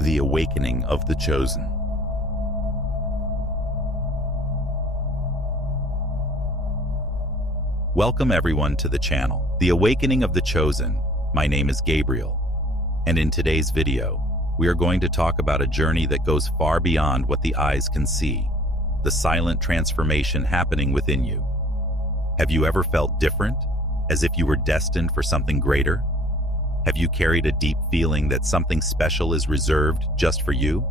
The Awakening of the Chosen. Welcome everyone to the channel, The Awakening of the Chosen. My name is Gabriel, and in today's video, we are going to talk about a journey that goes far beyond what the eyes can see, the silent transformation happening within you. Have you ever felt different, as if you were destined for something greater? Have you carried a deep feeling that something special is reserved just for you?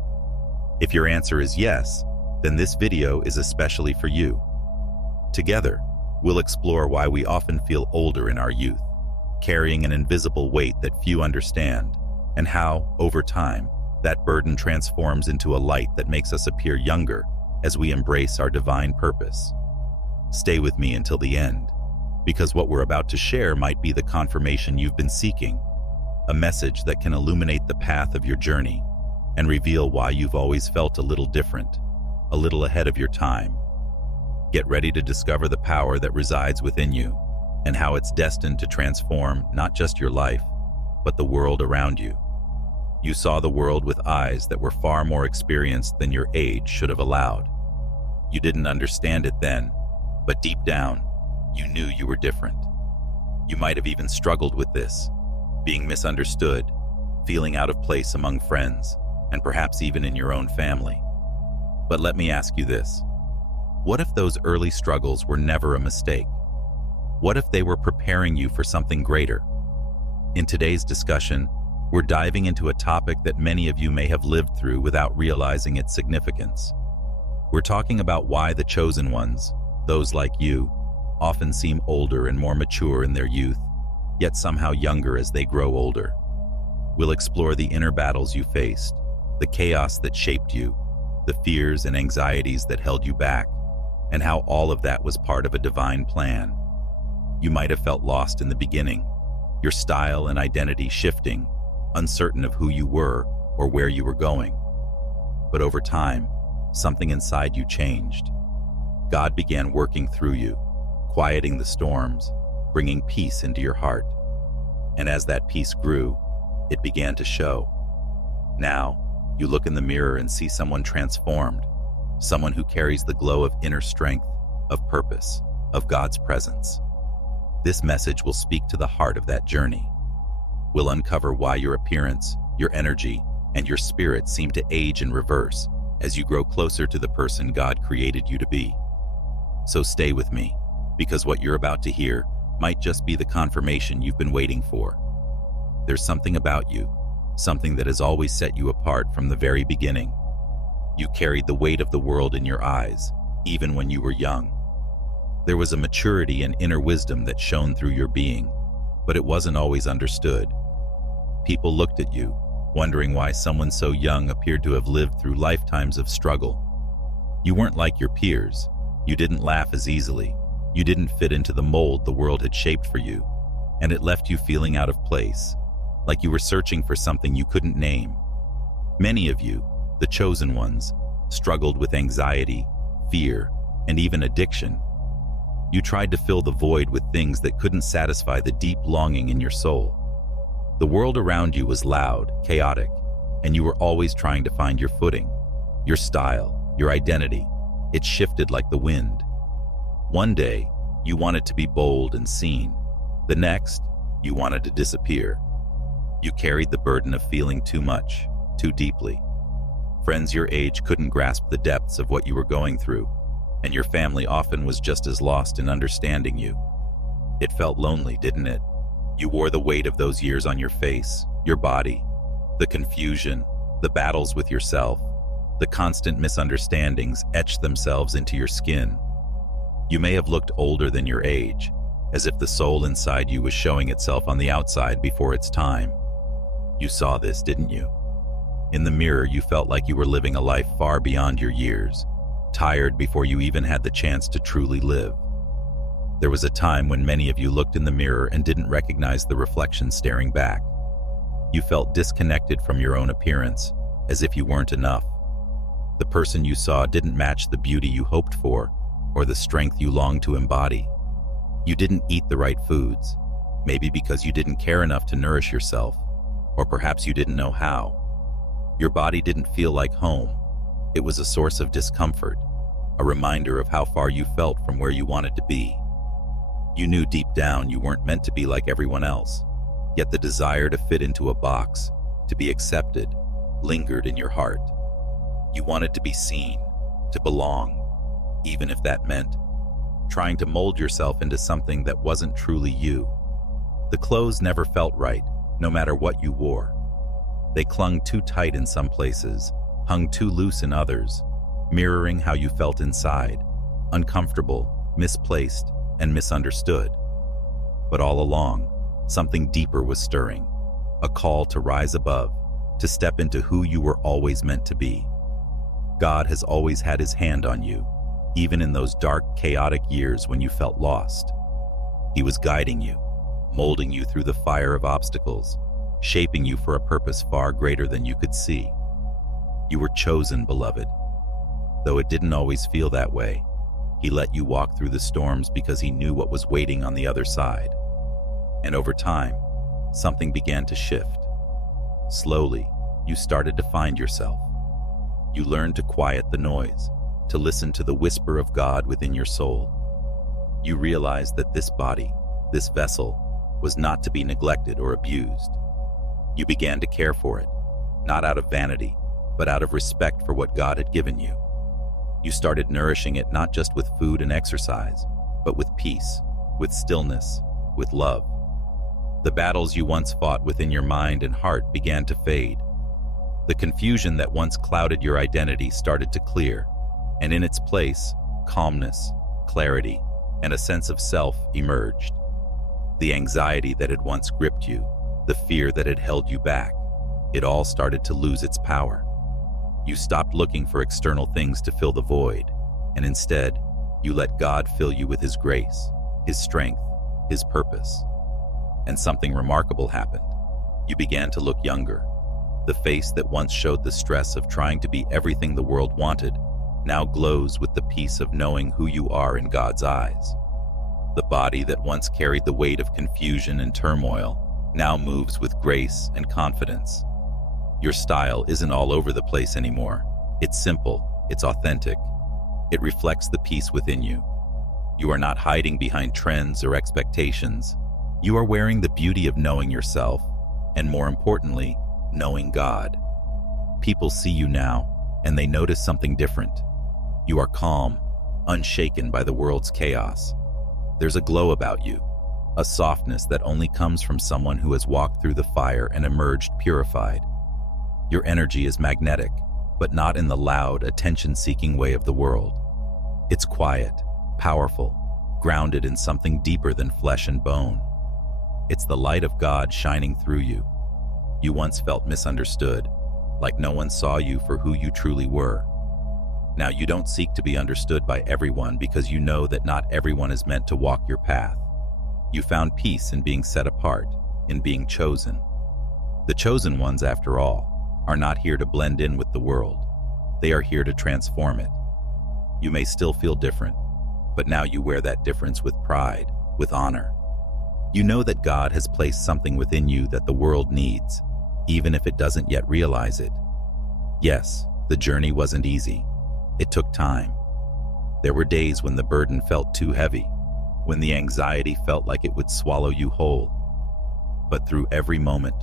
If your answer is yes, then this video is especially for you. Together, we'll explore why we often feel older in our youth, carrying an invisible weight that few understand, and how, over time, that burden transforms into a light that makes us appear younger as we embrace our divine purpose. Stay with me until the end, because what we're about to share might be the confirmation you've been seeking, a message that can illuminate the path of your journey and reveal why you've always felt a little different, a little ahead of your time. Get ready to discover the power that resides within you and how it's destined to transform not just your life, but the world around you. You saw the world with eyes that were far more experienced than your age should have allowed. You didn't understand it then, but deep down, you knew you were different. You might have even struggled with this, being misunderstood, feeling out of place among friends, and perhaps even in your own family. But let me ask you this. What if those early struggles were never a mistake? What if they were preparing you for something greater? In today's discussion, we're diving into a topic that many of you may have lived through without realizing its significance. We're talking about why the chosen ones, those like you, often seem older and more mature in their youth, yet somehow younger as they grow older. We'll explore the inner battles you faced, the chaos that shaped you, the fears and anxieties that held you back, and how all of that was part of a divine plan. You might have felt lost in the beginning, your style and identity shifting, uncertain of who you were or where you were going. But over time, something inside you changed. God began working through you, quieting the storms, bringing peace into your heart. And as that peace grew, it began to show. Now, you look in the mirror and see someone transformed, someone who carries the glow of inner strength, of purpose, of God's presence. This message will speak to the heart of that journey. We'll uncover why your appearance, your energy, and your spirit seem to age in reverse as you grow closer to the person God created you to be. So stay with me, because what you're about to hear might just be the confirmation you've been waiting for. There's something about you, something that has always set you apart from the very beginning. You carried the weight of the world in your eyes, even when you were young. There was a maturity and inner wisdom that shone through your being, but it wasn't always understood. People looked at you, wondering why someone so young appeared to have lived through lifetimes of struggle. You weren't like your peers. You didn't laugh as easily. You didn't fit into the mold the world had shaped for you, and it left you feeling out of place, like you were searching for something you couldn't name. Many of you, the chosen ones, struggled with anxiety, fear, and even addiction. You tried to fill the void with things that couldn't satisfy the deep longing in your soul. The world around you was loud, chaotic, and you were always trying to find your footing, your style, your identity. It shifted like the wind. One day, you wanted to be bold and seen. The next, you wanted to disappear. You carried the burden of feeling too much, too deeply. Friends your age couldn't grasp the depths of what you were going through, and your family often was just as lost in understanding you. It felt lonely, didn't it? You wore the weight of those years on your face, your body, the confusion, the battles with yourself, the constant misunderstandings etched themselves into your skin. You may have looked older than your age, as if the soul inside you was showing itself on the outside before its time. You saw this, didn't you? In the mirror, you felt like you were living a life far beyond your years, tired before you even had the chance to truly live. There was a time when many of you looked in the mirror and didn't recognize the reflection staring back. You felt disconnected from your own appearance, as if you weren't enough. The person you saw didn't match the beauty you hoped for, or the strength you longed to embody. You didn't eat the right foods, maybe because you didn't care enough to nourish yourself, or perhaps you didn't know how. Your body didn't feel like home. It was a source of discomfort, a reminder of how far you felt from where you wanted to be. You knew deep down you weren't meant to be like everyone else, yet the desire to fit into a box, to be accepted, lingered in your heart. You wanted to be seen, to belong, even if that meant trying to mold yourself into something that wasn't truly you. The clothes never felt right, no matter what you wore. They clung too tight in some places, hung too loose in others, mirroring how you felt inside, uncomfortable, misplaced, and misunderstood. But all along, something deeper was stirring, a call to rise above, to step into who you were always meant to be. God has always had his hand on you, even in those dark, chaotic years when you felt lost. He was guiding you, molding you through the fire of obstacles, shaping you for a purpose far greater than you could see. You were chosen, beloved. Though it didn't always feel that way, he let you walk through the storms because he knew what was waiting on the other side. And over time, something began to shift. Slowly, you started to find yourself. You learned to quiet the noise, to listen to the whisper of God within your soul. You realized that this body, this vessel, was not to be neglected or abused. You began to care for it, not out of vanity, but out of respect for what God had given you. You started nourishing it not just with food and exercise, but with peace, with stillness, with love. The battles you once fought within your mind and heart began to fade. The confusion that once clouded your identity started to clear, and in its place, calmness, clarity, and a sense of self emerged. The anxiety that had once gripped you, the fear that had held you back, it all started to lose its power. You stopped looking for external things to fill the void, and instead, you let God fill you with his grace, his strength, his purpose. And something remarkable happened. You began to look younger. The face that once showed the stress of trying to be everything the world wanted now glows with the peace of knowing who you are in God's eyes. The body that once carried the weight of confusion and turmoil now moves with grace and confidence. Your style isn't all over the place anymore. It's simple, it's authentic. It reflects the peace within you. You are not hiding behind trends or expectations. You are wearing the beauty of knowing yourself, and more importantly, knowing God. People see you now, and they notice something different. You are calm, unshaken by the world's chaos. There's a glow about you, a softness that only comes from someone who has walked through the fire and emerged purified. Your energy is magnetic, but not in the loud, attention-seeking way of the world. It's quiet, powerful, grounded in something deeper than flesh and bone. It's the light of God shining through you. You once felt misunderstood, like no one saw you for who you truly were. Now you don't seek to be understood by everyone because you know that not everyone is meant to walk your path. You found peace in being set apart, in being chosen. The chosen ones, after all, are not here to blend in with the world. They are here to transform it. You may still feel different, but now you wear that difference with pride, with honor. You know that God has placed something within you that the world needs, even if it doesn't yet realize it. Yes, the journey wasn't easy. It took time. There were days when the burden felt too heavy, when the anxiety felt like it would swallow you whole. But through every moment,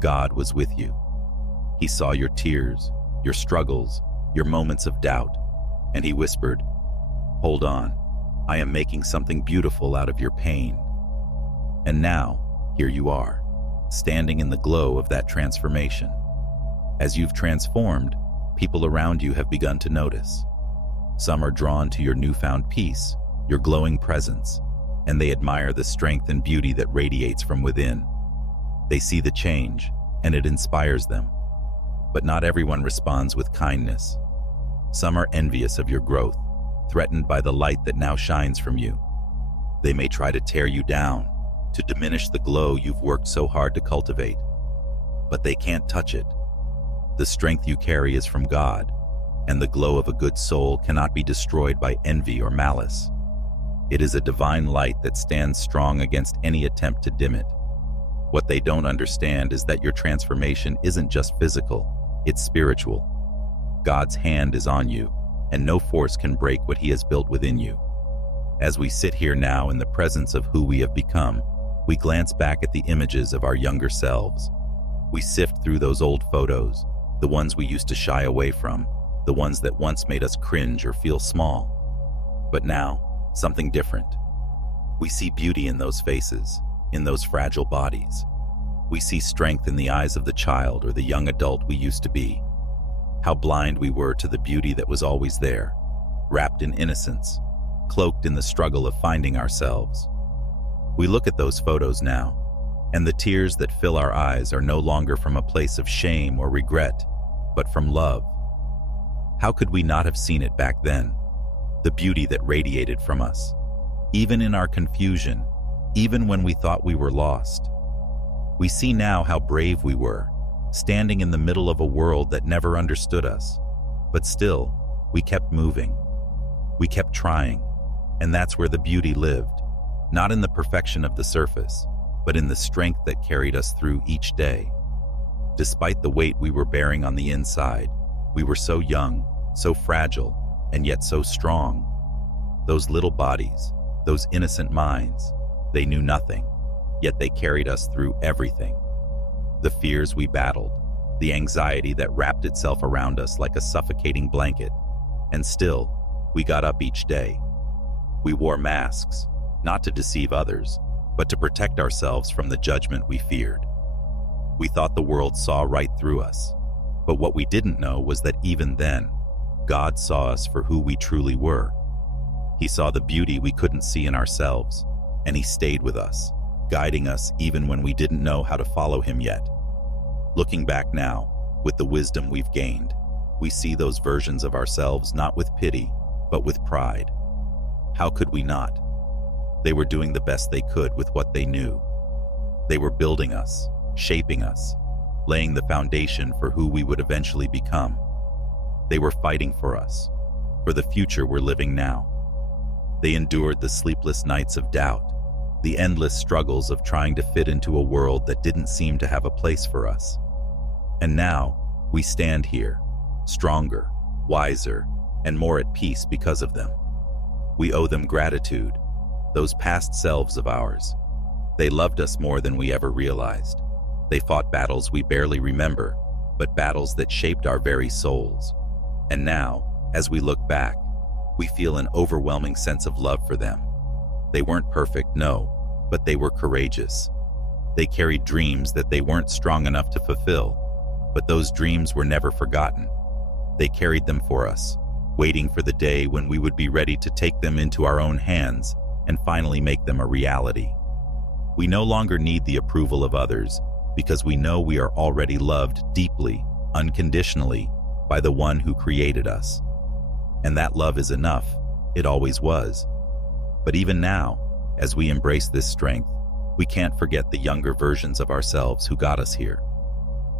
God was with you. He saw your tears, your struggles, your moments of doubt, and he whispered, "Hold on, I am making something beautiful out of your pain." And now, here you are, standing in the glow of that transformation. As you've transformed, people around you have begun to notice. Some are drawn to your newfound peace, your glowing presence, and they admire the strength and beauty that radiates from within. They see the change, and it inspires them. But not everyone responds with kindness. Some are envious of your growth, threatened by the light that now shines from you. They may try to tear you down, to diminish the glow you've worked so hard to cultivate. But they can't touch it. The strength you carry is from God, and the glow of a good soul cannot be destroyed by envy or malice. It is a divine light that stands strong against any attempt to dim it. What they don't understand is that your transformation isn't just physical, It's spiritual. God's hand is on you, and no force can break what He has built within you. As we sit here now in the presence of who we have become, we glance back at the images of our younger selves. We sift through those old photos, the ones we used to shy away from, the ones that once made us cringe or feel small. But now, something different. We see beauty in those faces, in those fragile bodies. We see strength in the eyes of the child or the young adult we used to be. How blind we were to the beauty that was always there, wrapped in innocence, cloaked in the struggle of finding ourselves. We look at those photos now, and the tears that fill our eyes are no longer from a place of shame or regret, but from love. How could we not have seen it back then? The beauty that radiated from us. Even in our confusion, even when we thought we were lost. We see now how brave we were, standing in the middle of a world that never understood us. But still, we kept moving. We kept trying, and that's where the beauty lived. Not in the perfection of the surface, but in the strength that carried us through each day. Despite the weight we were bearing on the inside, we were so young, so fragile, and yet so strong. Those little bodies, those innocent minds, they knew nothing, yet they carried us through everything. The fears we battled, the anxiety that wrapped itself around us like a suffocating blanket, and still, we got up each day. We wore masks, not to deceive others, but to protect ourselves from the judgment we feared. We thought the world saw right through us, but what we didn't know was that even then, God saw us for who we truly were. He saw the beauty we couldn't see in ourselves, and He stayed with us, guiding us even when we didn't know how to follow Him yet. Looking back now, with the wisdom we've gained, we see those versions of ourselves not with pity, but with pride. How could we not? They were doing the best they could with what they knew. They were building us, shaping us, laying the foundation for who we would eventually become. They were fighting for us, for the future we're living now. They endured the sleepless nights of doubt, the endless struggles of trying to fit into a world that didn't seem to have a place for us. And now, we stand here, stronger, wiser, and more at peace because of them. We owe them gratitude, those past selves of ours. They loved us more than we ever realized. They fought battles we barely remember, but battles that shaped our very souls. And now, as we look back, we feel an overwhelming sense of love for them. They weren't perfect, no, but they were courageous. They carried dreams that they weren't strong enough to fulfill, but those dreams were never forgotten. They carried them for us, waiting for the day when we would be ready to take them into our own hands and finally make them a reality. We no longer need the approval of others because we know we are already loved deeply, unconditionally, by the one who created us. And that love is enough. It always was. But even now, as we embrace this strength, we can't forget the younger versions of ourselves who got us here.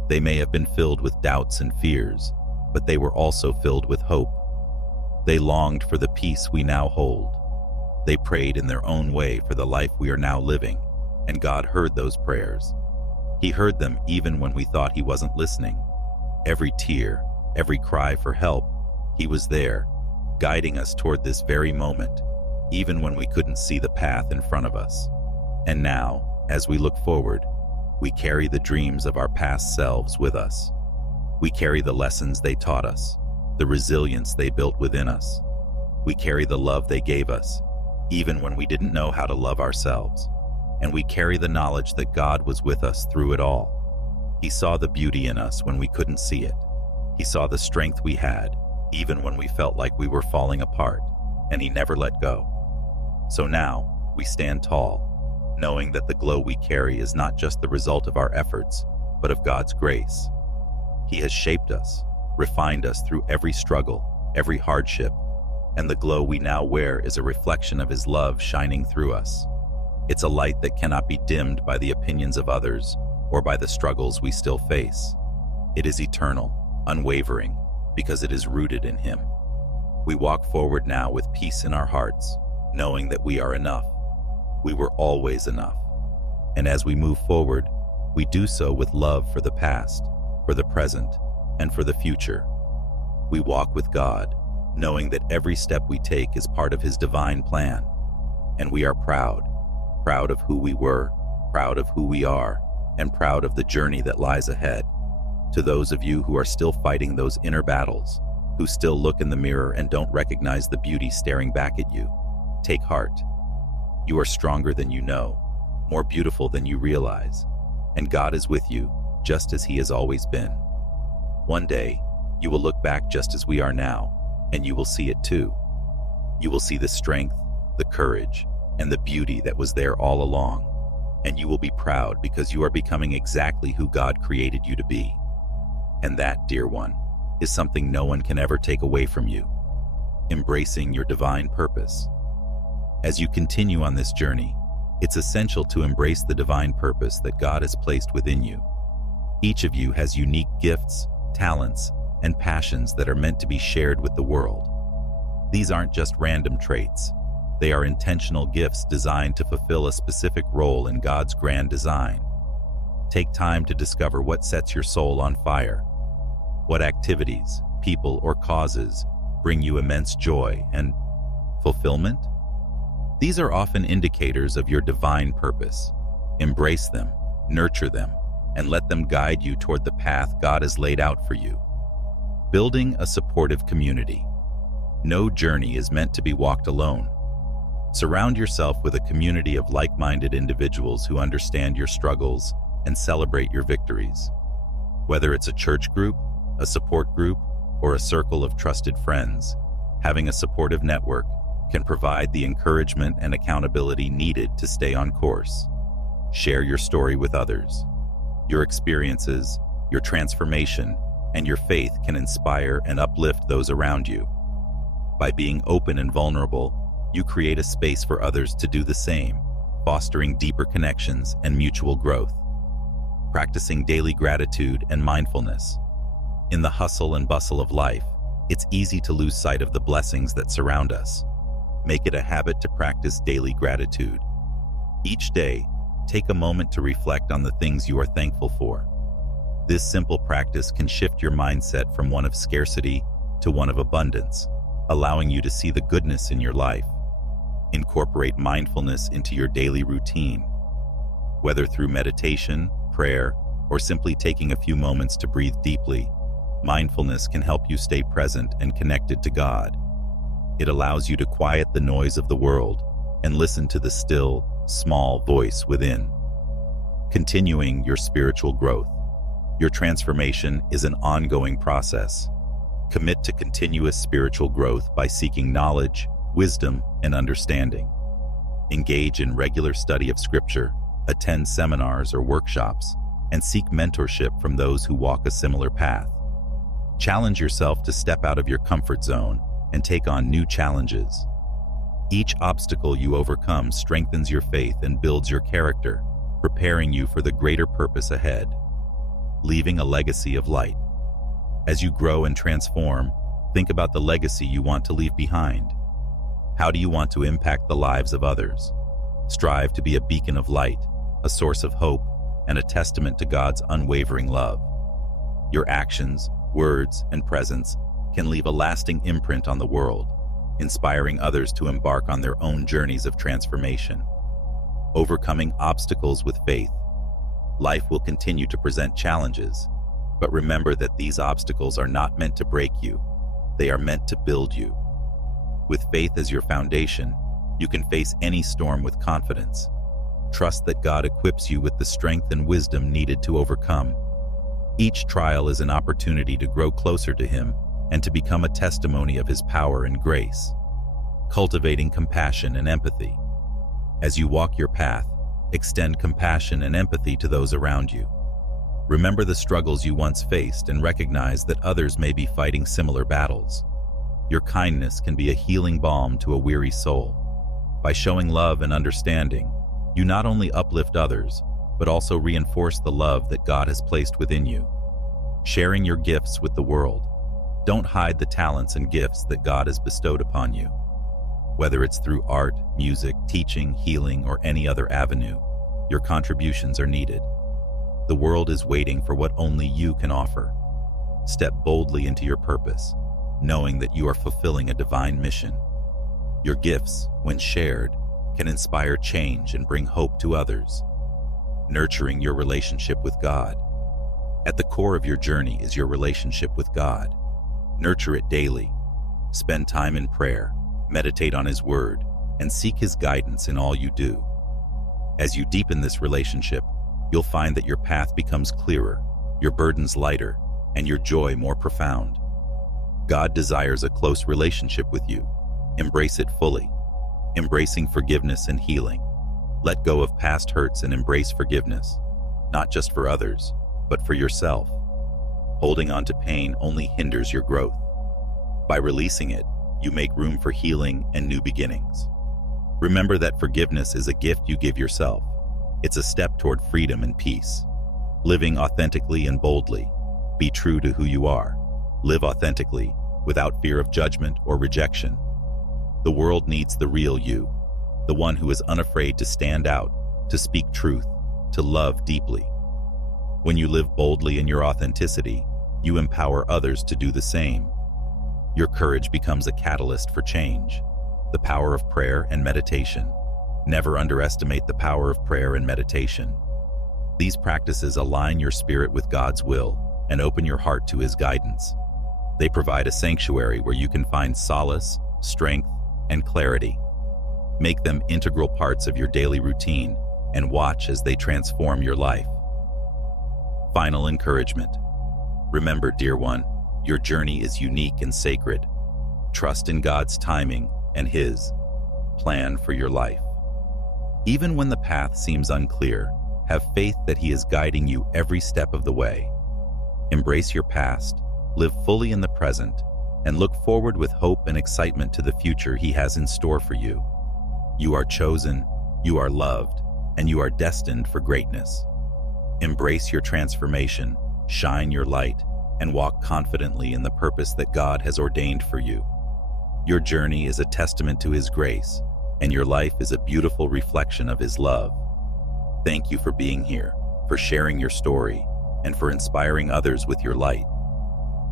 They may have been filled with doubts and fears, but they were also filled with hope. They longed for the peace we now hold. They prayed in their own way for the life we are now living, and God heard those prayers. He heard them even when we thought He wasn't listening. Every tear, every cry for help, He was there, guiding us toward this very moment, even when we couldn't see the path in front of us. And now, as we look forward, we carry the dreams of our past selves with us. We carry the lessons they taught us, the resilience they built within us. We carry the love they gave us, even when we didn't know how to love ourselves. And we carry the knowledge that God was with us through it all. He saw the beauty in us when we couldn't see it. He saw the strength we had, even when we felt like we were falling apart, and He never let go. So now, we stand tall, knowing that the glow we carry is not just the result of our efforts, but of God's grace. He has shaped us, refined us through every struggle, every hardship, and the glow we now wear is a reflection of His love shining through us. It's a light that cannot be dimmed by the opinions of others or by the struggles we still face. It is eternal, unwavering, because it is rooted in Him. We walk forward now with peace in our hearts, knowing that we are enough. We were always enough. And as we move forward, we do so with love for the past, for the present, and for the future. We walk with God, knowing that every step we take is part of His divine plan. And we are proud of who we were, proud of who we are, and proud of the journey that lies ahead. To those of you who are still fighting those inner battles, who still look in the mirror and don't recognize the beauty staring back at you, take heart. You are stronger than you know, more beautiful than you realize, and God is with you, just as He has always been. One day, you will look back just as we are now, and you will see it too. You will see the strength, the courage, and the beauty that was there all along, and you will be proud because you are becoming exactly who God created you to be. And that, dear one, is something no one can ever take away from you: embracing your divine purpose. As you continue on this journey, it's essential to embrace the divine purpose that God has placed within you. Each of you has unique gifts, talents, and passions that are meant to be shared with the world. These aren't just random traits. They are intentional gifts designed to fulfill a specific role in God's grand design. Take time to discover what sets your soul on fire. What activities, people, or causes bring you immense joy and fulfillment? These are often indicators of your divine purpose. Embrace them, nurture them, and let them guide you toward the path God has laid out for you. Building a supportive community. No journey is meant to be walked alone. Surround yourself with a community of like-minded individuals who understand your struggles and celebrate your victories. Whether it's a church group, a support group, or a circle of trusted friends, having a supportive network can provide the encouragement and accountability needed to stay on course. Share your story with others. Your experiences, your transformation, and your faith can inspire and uplift those around you. By being open and vulnerable, you create a space for others to do the same, fostering deeper connections and mutual growth. Practicing daily gratitude and mindfulness. In the hustle and bustle of life, it's easy to lose sight of the blessings that surround us. Make it a habit to practice daily gratitude. Each day, take a moment to reflect on the things you are thankful for. This simple practice can shift your mindset from one of scarcity to one of abundance, allowing you to see the goodness in your life. Incorporate mindfulness into your daily routine. Whether through meditation, prayer, or simply taking a few moments to breathe deeply, mindfulness can help you stay present and connected to God. It allows you to quiet the noise of the world and listen to the still, small voice within. Continuing your spiritual growth. Your transformation is an ongoing process. Commit to continuous spiritual growth by seeking knowledge, wisdom, and understanding. Engage in regular study of Scripture, attend seminars or workshops, and seek mentorship from those who walk a similar path. Challenge yourself to step out of your comfort zone and take on new challenges. Each obstacle you overcome strengthens your faith and builds your character, preparing you for the greater purpose ahead. Leaving a legacy of light. As you grow and transform, think about the legacy you want to leave behind. How do you want to impact the lives of others? Strive to be a beacon of light, a source of hope, and a testament to God's unwavering love. Your actions, words, and presence can leave a lasting imprint on the world, inspiring others to embark on their own journeys of transformation. Overcoming obstacles with faith. Life will continue to present challenges, but remember that these obstacles are not meant to break you. They are meant to build you. With faith as your foundation, you can face any storm with confidence. Trust that God equips you with the strength and wisdom needed to overcome. Each trial is an opportunity to grow closer to Him and to become a testimony of His power and grace. Cultivating compassion and empathy. As you walk your path, extend compassion and empathy to those around you. Remember the struggles you once faced and recognize that others may be fighting similar battles. Your kindness can be a healing balm to a weary soul. By showing love and understanding, you not only uplift others, but also reinforce the love that God has placed within you. Sharing your gifts with the world. Don't hide the talents and gifts that God has bestowed upon you. Whether it's through art, music, teaching, healing, or any other avenue, your contributions are needed. The world is waiting for what only you can offer. step boldly into your purpose, knowing that you are fulfilling a divine mission. Your gifts, when shared, can inspire change and bring hope to others. Nurturing your relationship with God. At the core of your journey is your relationship with God. Nurture it daily. Spend time in prayer, meditate on His Word, and seek His guidance in all you do. As you deepen this relationship, you'll find that your path becomes clearer, your burdens lighter, and your joy more profound. God desires a close relationship with you. Embrace it fully. Embracing forgiveness and healing. Let go of past hurts and embrace forgiveness, not just for others, but for yourself. Holding on to pain only hinders your growth. By releasing it, you make room for healing and new beginnings. Remember that forgiveness is a gift you give yourself. It's a step toward freedom and peace. Living authentically and boldly. Be true to who you are. Live authentically, without fear of judgment or rejection. The world needs the real you, the one who is unafraid to stand out, to speak truth, to love deeply. When you live boldly in your authenticity, you empower others to do the same. Your courage becomes a catalyst for change. The power of prayer and meditation. Never underestimate the power of prayer and meditation. These practices align your spirit with God's will and open your heart to His guidance. They provide a sanctuary where you can find solace, strength, and clarity. Make them integral parts of your daily routine and watch as they transform your life. Final encouragement. Remember, dear one, your journey is unique and sacred. Trust in God's timing and His plan for your life. Even when the path seems unclear, have faith that He is guiding you every step of the way. Embrace your past, live fully in the present, and look forward with hope and excitement to the future He has in store for you. You are chosen, you are loved, and you are destined for greatness. Embrace your transformation, shine your light, and walk confidently in the purpose that God has ordained for you. Your journey is a testament to His grace, and your life is a beautiful reflection of His love. Thank you for being here, for sharing your story, and for inspiring others with your light.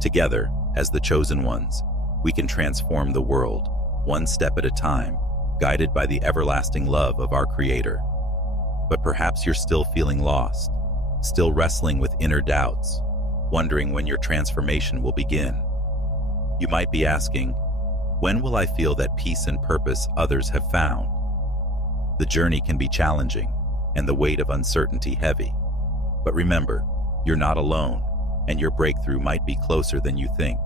Together, as the chosen ones, we can transform the world, one step at a time, guided by the everlasting love of our Creator. But perhaps you're still feeling lost, still wrestling with inner doubts, wondering when your transformation will begin. You might be asking, when will I feel that peace and purpose others have found? The journey can be challenging, and the weight of uncertainty heavy. But remember, you're not alone, and your breakthrough might be closer than you think.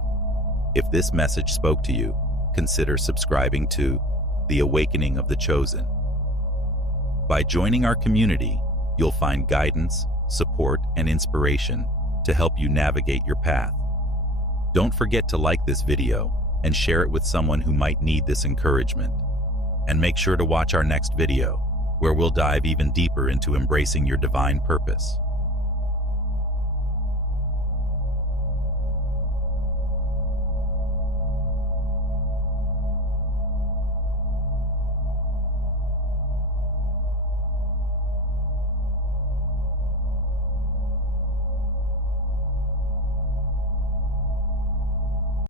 If this message spoke to you, consider subscribing to The Awakening of the Chosen. By joining our community, you'll find guidance, support, and inspiration to help you navigate your path. Don't forget to like this video and share it with someone who might need this encouragement. And make sure to watch our next video, where we'll dive even deeper into embracing your divine purpose.